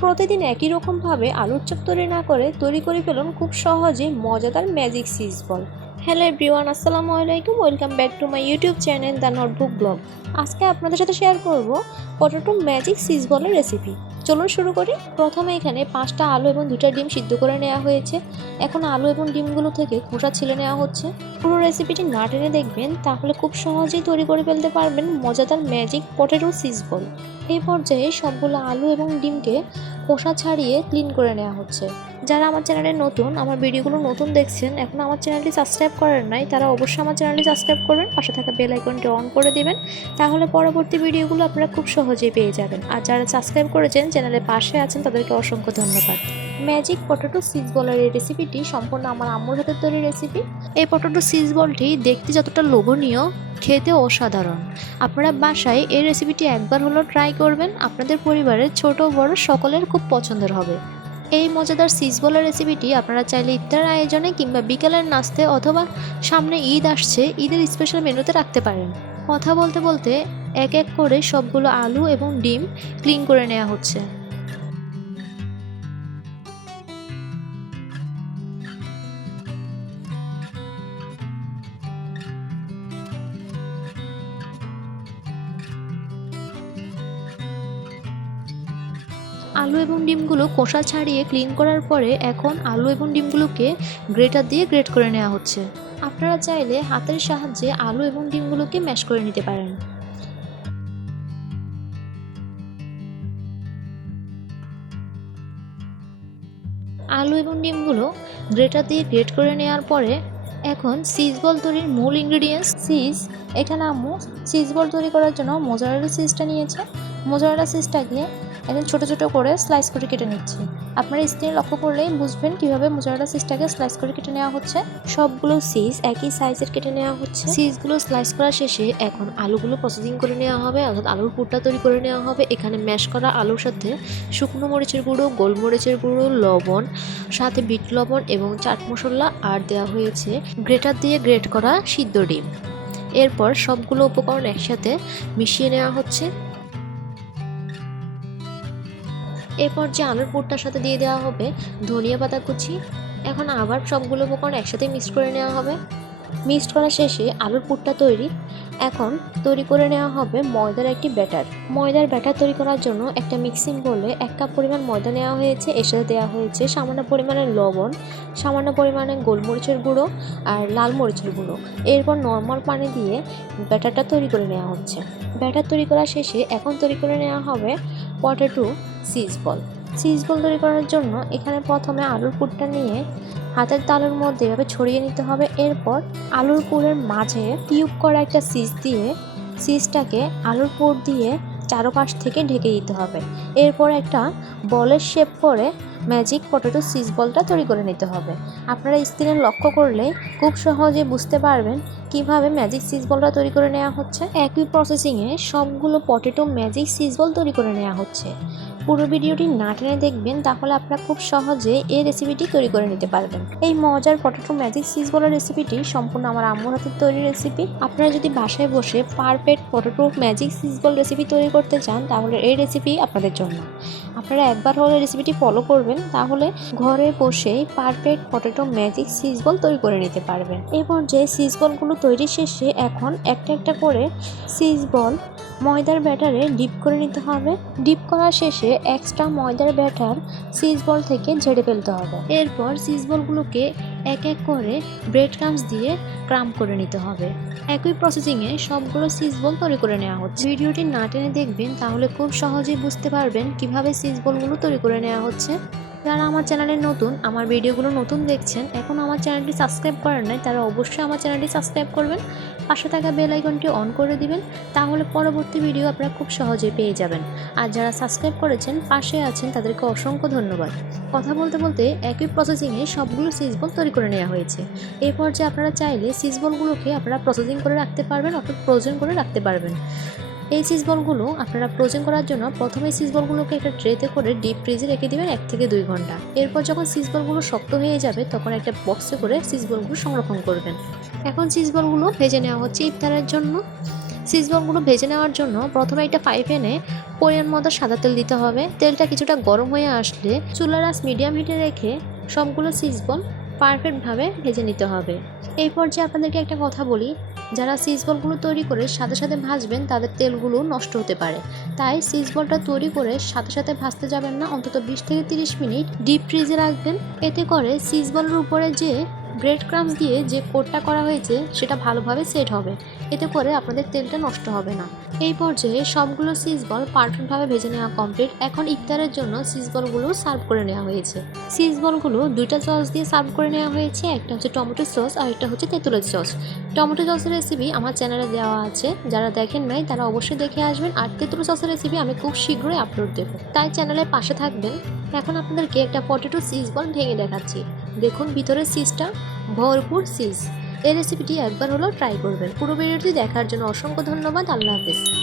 প্রতিদিন একই রকমভাবে আলুর চপ তৈরি না করে তৈরি করে ফেলুন খুব সহজে মজাদার magic cheese ball hello everyone আসসালামু আলাইকুম welcome back to my YouTube channel the Notebook Blog আজকে আপনাদের সাথে শেয়ার করব পটেটো ম্যাজিক সিজ বলের রেসিপি চলুন শুরু করি। প্রথমে এখানে পাঁচটা আলু এবং দুটা ডিম সিদ্ধ করে নেওয়া হয়েছে। এখন আলু এবং ডিমগুলো থেকে খোসা ছিলে নেওয়া হচ্ছে। পুরো রেসিপিটি না টেনে দেখবেন, তাহলে খুব সহজেই তৈরি করে ফেলতে পারবেন মজাদার ম্যাজিক পটেটো সিজ বল এই পর্যায়ে সবগুলো আলু এবং ডিমকে খোসা ছাড়িয়ে ক্লিন করে নেওয়া হচ্ছে। যারা আমার চ্যানেলে নতুন, আমার ভিডিওগুলো নতুন দেখছেন, এখন আমার চ্যানেলটি সাবস্ক্রাইব করেন নাই, তারা অবশ্যই আমার চ্যানেলটি সাবস্ক্রাইব করবেন, পাশে থাকা বেল আইকনটি অন করে দিবেন, তাহলে পরবর্তী ভিডিওগুলো আপনারা খুব সহজেই পেয়ে যাবেন। আর যারা সাবস্ক্রাইব করেছেন চ্যানেলের পাশে আছেন, তাদেরকে অসংখ্য ধন্যবাদ। ম্যাজিক পটেটো সিজ বলের এই রেসিপিটি সম্পূর্ণ আমার আম্মুর হাতের তৈরি রেসিপি এই পটেটো সিজ বলটি দেখতে যতটা লোভনীয় খেতে অসাধারণ। আপনারা বাসায় এই রেসিপিটি একবার হলেও ট্রাই করবেন, আপনাদের পরিবারের ছোট বড় সকলের খুব পছন্দের হবে। এই মজাদার সিজ বলের রেসিপিটি আপনারা চাইলে ইফতার আয়োজনে কিংবা বিকেলের নাস্তে অথবা সামনে ঈদ আসছে, ঈদের স্পেশাল মেনুতে রাখতে পারেন। কথা বলতে বলতে এক এক করে সবগুলো আলু এবং ডিম ক্লিন করে নেওয়া হচ্ছে। আলু এবং ডিমগুলো খোসা ছাড়িয়ে ক্লিন করার পরে এখন আলু এবং ডিমগুলোকে গ্রেটার দিয়ে গ্রেট করে নেওয়া হচ্ছে। আপনারা চাইলে হাতের সাহায্যে আলু এবং ডিমগুলোকে ম্যাশ করে নিতে পারেন। আলু এবং ডিমগুলো গ্রেটার দিয়ে গ্রেট করে নেওয়ার পরে এখন সিজ বল তৈরির মূল ইনগ্রিডিয়েন্টস সিজ এখানে আম্মু সিজ বল তৈরি করার জন্য মোজারেলা সিজটা নিয়েছে। মোজারেলা সিজটাকে একদম ছোটো ছোটো করে স্লাইস করে কেটে নিচ্ছি। আপনারা স্ক্রিনে লক্ষ্য করলেই বুঝবেন কীভাবে মোজারেলা সিজটাকে স্লাইস করে কেটে নেওয়া হচ্ছে। সবগুলো সিজ একই সাইজের কেটে নেওয়া হচ্ছে। সিজগুলো স্লাইস করা শেষে এখন আলুগুলো প্রসেসিং করে নেওয়া হবে অর্থাৎ আলুর পুরটা তৈরি করে নেওয়া হবে। এখানে ম্যাশ করা আলুর সাথে শুকনো মরিচের গুঁড়ো গোলমরিচের গুঁড়ো লবণ সাথে বিট লবণ এবং চাট মশলা আর দেওয়া হয়েছে গ্রেটার দিয়ে গ্রেট করা সিদ্ধ ডিম। এরপর সবগুলো উপকরণ একসাথে মিশিয়ে নেওয়া হচ্ছে। এরপর যে আলুর পুরটার সাথে দিয়ে দেওয়া হবে, ধনিয়া পাতা কুচি, এখন আবার সবগুলো উপকরণ একসাথে মিক্সড করে নেওয়া হবে। মিক্সড করা শেষে আলুর পুরটা তৈরি, এখন তৈরি করে নেওয়া হবে ময়দার একটি ব্যাটার। ময়দার ব্যাটার তৈরি করার জন্য একটা মিক্সিং বলে এক কাপ পরিমাণ ময়দা নেওয়া হয়েছে, এর সাথে দেওয়া হয়েছে সামান্য পরিমাণে লবণ, সামান্য পরিমাণে গোলমরিচের গুঁড়ো আর লাল মরিচের গুঁড়ো। এরপর নর্মাল পানি দিয়ে ব্যাটারটা তৈরি করে নেওয়া হচ্ছে। ব্যাটার তৈরি করা শেষে এখন তৈরি করে নেওয়া হবে পটেটো সিজ বল। সিজ বল তৈরি করার জন্য এখানে প্রথমে আলুর পুরটা নিয়ে হাতের তালুর মধ্যে এভাবে ছড়িয়ে নিতে হবে। এরপর আলুর পুরের মাঝে টিউব করা একটা সিজ দিয়ে সিজটাকে আলুর পুর দিয়ে চারোপাশ থেকে ঢেকে দিতে হবে। এরপর একটা বলের শেপ করে ম্যাজিক পটেটো সিজ বলটা তৈরি করে নিতে হবে। আপনারা স্ক্রিনে লক্ষ্য করলে খুব সহজে বুঝতে পারবেন কীভাবে ম্যাজিক সিজ বলটা তৈরি করে নেওয়া হচ্ছে। একই প্রসেসিংয়ে সবগুলো পটেটো ম্যাজিক সিজ বল তৈরি করে নেওয়া হচ্ছে। পুরো ভিডিওটি না টেনে দেখবেন, তাহলে আপনারা খুব সহজে এই রেসিপিটি তৈরি করে নিতে পারবেন। এই মজার পটেটো ম্যাজিক সিজ বলার রেসিপিটি সম্পূর্ণ আমার আম্মুর হাতের তৈরি রেসিপি আপনারা যদি বাসায় বসে perfect potato magic cheese ball recipe তৈরি করতে চান, তাহলে এই রেসিপি আপনাদের জন্য। আপনারা একবার হলে রেসিপিটি ফলো করবেন, তাহলে ঘরে বসেই perfect potato magic cheese ball তৈরি করে নিতে পারবেন। এই যে সিজ বলগুলো তৈরি শেষে এখন একটা একটা করে সিজ বল ময়দার ব্যাটারে ডিপ করে নিতে হবে। ডিপ করা শেষে এক্সট্রা ময়দার ব্যাটার সিজ বল থেকে ঝেড়ে ফেলতে হবে। এরপর সিজ বলগুলোকে এক এক করে ব্রেড ক্রামস দিয়ে ক্রাম করে নিতে হবে। একই প্রসেসিংয়ে সবগুলো সিজ বল তৈরি করে নেওয়া হচ্ছে। ভিডিওটি না টেনে দেখবেন তাহলে খুব সহজেই বুঝতে পারবেন কীভাবে সিজ বলগুলো তৈরি করে নেওয়া হচ্ছে। যারা আমার চ্যানেলে নতুন, আমার ভিডিওগুলো নতুন দেখছেন, এখন আমার চ্যানেলটি সাবস্ক্রাইব করেন নাই, তারা অবশ্যই আমার চ্যানেলটি সাবস্ক্রাইব করবেন, পাশে থাকা বেল আইকনটি অন করে দিবেন, তাহলে পরবর্তী ভিডিও আপনারা খুব সহজে পেয়ে যাবেন। আর যারা সাবস্ক্রাইব করেছেন, পাশে আছেন, তাদেরকে অসংখ্য ধন্যবাদ। কথা বলতে বলতে একই প্রসেসিংয়ে সবগুলো সিজবল তৈরি করে নেওয়া হয়েছে। এই পর্যায়ে আপনারা চাইলে সিজবলগুলোকে আপনারা প্রসেসিং করে রাখতে পারবেন, অর্থাৎ প্রয়োজন করে রাখতে পারবেন। এই চিজ বলগুলো আপনারা ফ্রোজেন করার জন্য প্রথমে চিজ বলগুলোকে একটা ট্রেতে করে ডিপ ফ্রিজে রেখে দেবেন এক থেকে দুই ঘণ্টা। এরপর যখন চিজ বলগুলো শক্ত হয়ে যাবে, তখন একটা বক্সে করে চিজ বলগুলো সংরক্ষণ করবেন। এখন চিজ বলগুলো ভেজে নেওয়া হচ্ছে ইফতারের জন্য। চিজ বলগুলো ভেজে নেওয়ার জন্য প্রথমে একটা পাই প্যানে পরিমাণ মতো সাদা তেল দিতে হবে। তেলটা কিছুটা গরম হয়ে আসলে চুলার আঁচ মিডিয়াম হিটে রেখে সবগুলো চিজ বল পারফেক্টভাবে ভেজে নিতে হবে। এই পর্যায়ে আপনাদেরকে একটা কথা বলি যারা সিজ বলগুলো তৈরি করে সাথে সাথে ভাজবেন, তাদের তেলগুলো নষ্ট হতে পারে। তাই সিজ বলটা তৈরি করে সাথে সাথে ভাজতে যাবেন না, অন্তত বিশ থেকে তিরিশ মিনিট ডিপ ফ্রিজে রাখবেন। এতে করে সিজ বলের উপরে যে ব্রেড ক্রামস দিয়ে যে কোটটা করা হয়েছে, সেটা ভালোভাবে সেট হবে। এতে করে আপনাদের তেলটা নষ্ট হবে না। এই পর্যায়ে সবগুলো চিজ বল পারফেক্টভাবে ভেজে নেওয়া কমপ্লিট এখন ইফতারের জন্য চিজ বলগুলো সার্ভ করে নেওয়া হয়েছে। চিজ বলগুলো দুইটা সস দিয়ে সার্ভ করে নেওয়া হয়েছে। একটা হচ্ছে টমেটো সস আর একটা হচ্ছে তেঁতুলের সস টমেটো সসের রেসিপি আমার চ্যানেলে দেওয়া আছে। যারা দেখেন নাই, তারা অবশ্যই দেখে আসবেন। আর তেঁতুল সসের রেসিপি আমি খুব শীঘ্রই আপলোড দেবো। তাই চ্যানেলের পাশে থাকবেন। এখন আপনাদেরকে একটা পটেটো চিজ বল ভেঙে দেখাচ্ছি। দেখুন ভিতরের সিজটা। ভরপুর সিজ। এই রেসিপিটি একবার হলেও ট্রাই করবেন। পুরো ভিডিওটি দেখার জন্য অসংখ্য ধন্যবাদ। আল্লাহ হাফেজ।